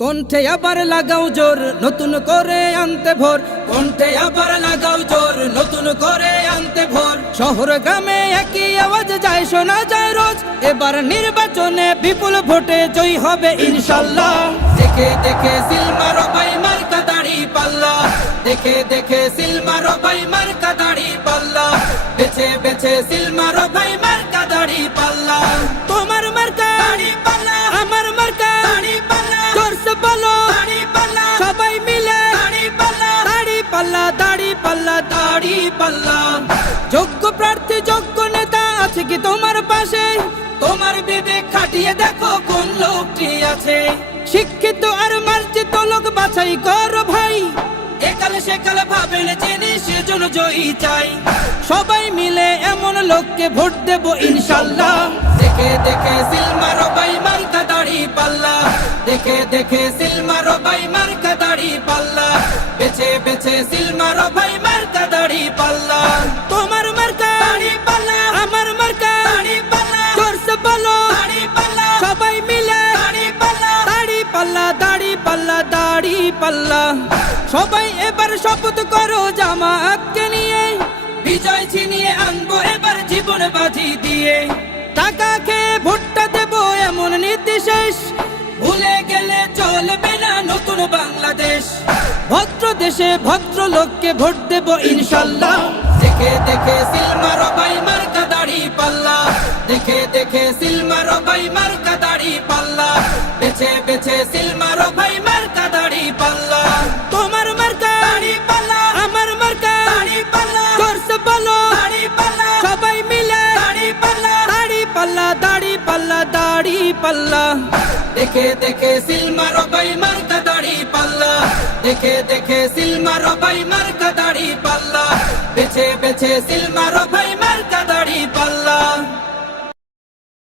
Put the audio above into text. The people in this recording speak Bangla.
কণ্ঠে আবার লাগাও জোর নতুন করে আনতে ভোর, কণ্ঠে আবার লাগাও জোর নতুন করে আনতে ভোর। শহর গ্রামে একই আওয়াজ যায় শোনা যায় রোজ, এবার নির্বাচনে বিপুল ভোটে জয় হবে ইনশাল্লাহ। দেখে দেখে সিল মারো ভাই মার্কা দাড়ি পাল্লা, দেখে দেখে সিল মারো ভাই মার্কা দাড়ি পাল্লা, বেছে বেছে সিল মারো ভাই মার্কা দাড়ি পাল্লা। তোমার মার্কা দাড়ি পাল্লা, আমার মার্কা দাড়ি পাল্লা, জোরসে বলো দাড়ি পাল্লা, সবাই মিলে দাড়ি পাল্লা, দাড়ি পাল্লা, দাড়ি পাল্লা, দাড়ি পাল্লা। যোগ্য প্রার্থী যোগ্য নেতা আছে কি তোমার পাশে? তোমার বিবেক খাটিয়ে দেখো কোন লোকটি আছে। শিক্ষিত আর মার্জিত লোক বাছাই করো ভাই, একালে সেকালে ভাবেন জেনে সেজন্য জয়ী চাই। সবাই মিলে এমন লোককে ভোট দেব ইনশাল্লাহ। দেখে দেখে সিল মারো ভাই মার্কা দাড়ি পাল্লা, দেখে দেখে সিল মারো ভাই মার্কা দাড়ি পাল্লা, বেছে বেছে সিল মারো ভাই মার্কা দাড়ি পাল্লা। তোমার মার্কা দাড়ি পাল্লা, আমার মার্কা দাড়ি পাল্লা, জোরসে বলো দাড়ি পাল্লা, সবাই মিলে দাড়ি পাল্লা, দাড়ি পাল্লা, দাড়ি পাল্লা, দাড়ি পাল্লা। সবাই এবার শপথ করো জামাতকে নিয়ে, বিজয় ছিনিয়ে আনবো এবার জীবন বাজি দিয়ে। টাকা খেয়ে ভোটটা দেবো এমন নীতি শেষ, ভুলে গেলে চলবে না নতুন বাংলাদেশ। ভদ্র দেশে ভদ্র লোককে ভোট দেব ইনশাল্লাহ। দেখে দেখে সিল মারো ভাই মার্কা দাড়ি পাল্লা, দেখে দেখে সিল মারো ভাই মার্কা দাড়ি পাল্লা, বেছে বেছে সিল মারো ভাই মার্কা দাড়ি পাল্লা। তোমার মার্কা দাড়ি পাল্লা, আমার মার্কা দাড়ি পাল্লা, জোরসে বলো দাড়ি পাল্লা, সবাই মিলে দাড়ি পাল্লা, দাড়ি পাল্লা, দাড়ি পাল্লা, দাড়ি পাল্লা। দেখে দেখে সিল মারো ভাই মার্কা দাড়ি পাল্লা, দেখে দেখে সিল মারো ভাই মার্কা দাড়ি পাল্লা, বেছে বেছে সিল মারো